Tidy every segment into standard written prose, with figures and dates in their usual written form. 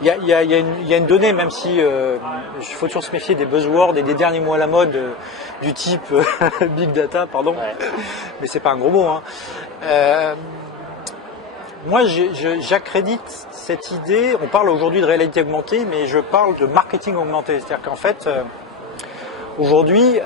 il y a une donnée, même si il faut toujours se méfier des buzzwords et des derniers mots à la mode du type big data, pardon, mais c'est pas un gros mot. Hein. Moi, j'accrédite cette idée. On parle aujourd'hui de réalité augmentée, mais je parle de marketing augmenté. C'est-à-dire qu'en fait, aujourd'hui,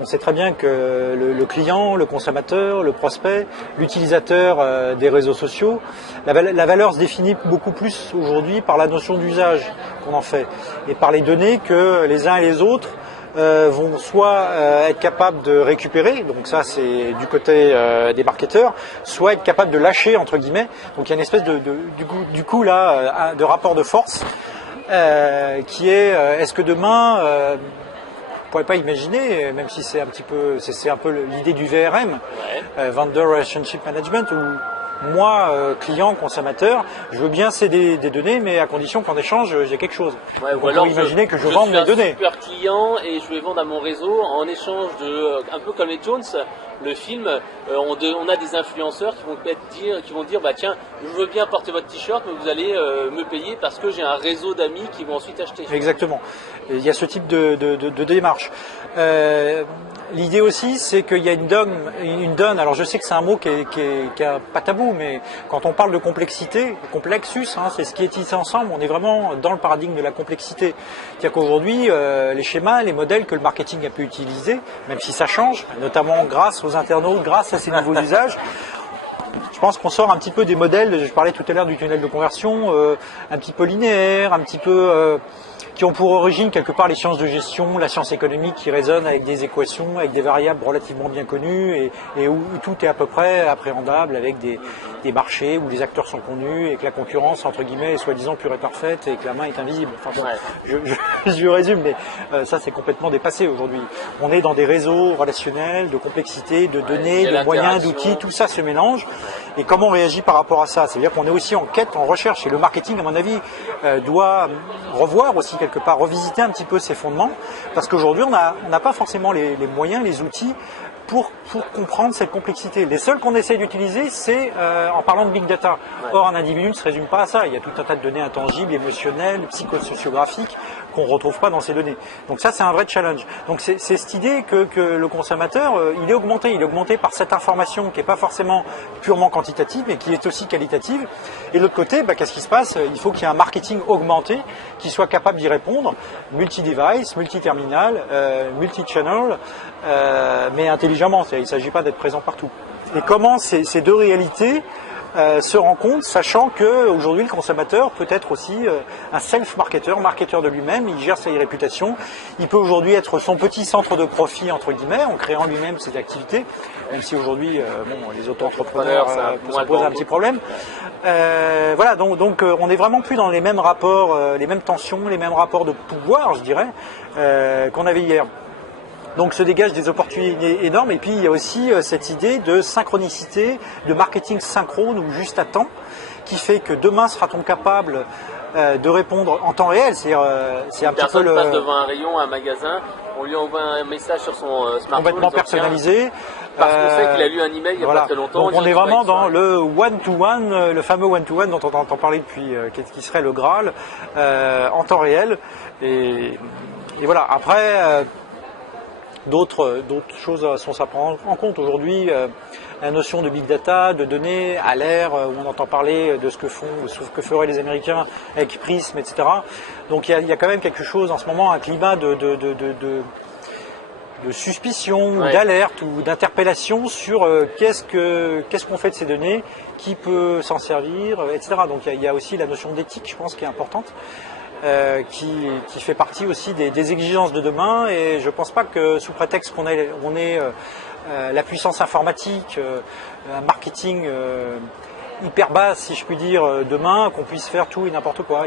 on sait très bien que le client, le consommateur, le prospect, l'utilisateur des réseaux sociaux, la valeur se définit beaucoup plus aujourd'hui par la notion d'usage qu'on en fait et par les données que les uns et les autres vont soit être capables de récupérer, donc ça c'est du côté des marketeurs, soit être capables de lâcher entre guillemets. Donc il y a une espèce du coup là de rapport de force qui est est-ce que demain on pourrait pas imaginer, même si c'est un petit peu c'est un peu l'idée du VRM, Vendor Relationship Management, où moi, client, consommateur, je veux bien céder des données, mais à condition qu'en échange, j'ai quelque chose. Ou alors, imaginer que je vende mes données. Je suis un super client et je vais vendre à mon réseau en échange de, un peu comme les Jones, le film, on a des influenceurs qui vont dire, bah tiens, je veux bien porter votre t-shirt, mais vous allez me payer parce que j'ai un réseau d'amis qui vont ensuite acheter. Exactement. Il y a ce type de démarche. L'idée aussi, c'est qu'il y a une donne. Alors je sais que c'est un mot qui est pas tabou, mais quand on parle de complexité, complexus, hein, c'est ce qui est tissé ensemble. On est vraiment dans le paradigme de la complexité. C'est-à-dire qu'aujourd'hui, les schémas, les modèles que le marketing a pu utiliser, même si ça change, notamment grâce aux internautes, grâce à ces nouveaux usages. Je pense qu'on sort un petit peu des modèles, je parlais tout à l'heure du tunnel de conversion, un petit peu linéaire, un petit peu qui ont pour origine quelque part les sciences de gestion, la science économique qui résonne avec des équations, avec des variables relativement bien connues et où tout est à peu près appréhendable avec des marchés où les acteurs sont connus et que la concurrence entre guillemets est soi-disant pure et parfaite et que la main est invisible. Enfin, je résume, mais ça c'est complètement dépassé aujourd'hui. On est dans des réseaux relationnels, de complexité, de données, de moyens, d'outils, tout ça se mélange. Et comment on réagit par rapport à ça? C'est-à-dire qu'on est aussi en quête, en recherche. Et le marketing, à mon avis, doit revoir aussi quelque part, revisiter un petit peu ses fondements. Parce qu'aujourd'hui, on n'a pas forcément les moyens, les outils pour comprendre cette complexité. Les seuls qu'on essaye d'utiliser, c'est en parlant de big data. Or, un individu ne se résume pas à ça. Il y a tout un tas de données intangibles, émotionnelles, psychosociographiques qu'on ne retrouve pas dans ces données. Donc ça, c'est un vrai challenge. Donc c'est cette idée que le consommateur, il est augmenté par cette information qui n'est pas forcément purement quantitative, mais qui est aussi qualitative. Et de l'autre côté, qu'est-ce qui se passe? Il faut qu'il y ait un marketing augmenté qui soit capable d'y répondre, multi-device, multi-terminal, multi-channel, mais intelligemment. Il ne s'agit pas d'être présent partout. Et comment ces deux réalités se rencontrent, sachant qu'aujourd'hui le consommateur peut être aussi un self-marketeur, marketeur de lui-même, il gère sa réputation, il peut aujourd'hui être son petit centre de profit entre guillemets en créant lui-même ses activités, même si aujourd'hui les auto-entrepreneurs ça pose un petit problème. Voilà, donc on est vraiment plus dans les mêmes rapports, les mêmes tensions, les mêmes rapports de pouvoir, je dirais, qu'on avait hier. Donc se dégagent des opportunités énormes et puis il y a aussi cette idée de synchronicité, de marketing synchrone ou juste à temps qui fait que demain sera-t-on capable de répondre en temps réel, c'est un petit peu passe devant un rayon, un magasin, on lui envoie un message sur son smartphone complètement personnalisé. Parce qu'on sait qu'il a lu un email il n'y a pas très longtemps. Donc on est vraiment dans le one-to-one, le fameux one-to-one dont on entend parler depuis, qui serait le Graal, en temps réel. Et voilà, après... D'autres choses sont à prendre en compte aujourd'hui. La notion de big data, de données, à l'ère où on entend parler de ce que feraient les Américains avec Prism, etc. Donc il y a quand même quelque chose en ce moment, un climat de suspicion, d'alerte ou d'interpellation sur qu'est-ce qu'on fait de ces données, qui peut s'en servir, etc. Donc il y a aussi la notion d'éthique, je pense, qui est importante. Qui fait partie aussi des exigences de demain et je ne pense pas que sous prétexte qu'on ait la puissance informatique, un marketing hyper basse si je puis dire demain, qu'on puisse faire tout et n'importe quoi.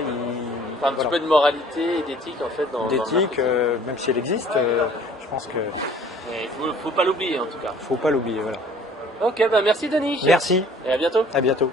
Un petit peu de moralité et d'éthique en fait dans d'éthique, même si elle existe, je pense que... Il ne faut pas l'oublier en tout cas. Il ne faut pas l'oublier, voilà. Ok, merci Denis. Merci. Et à bientôt. À bientôt.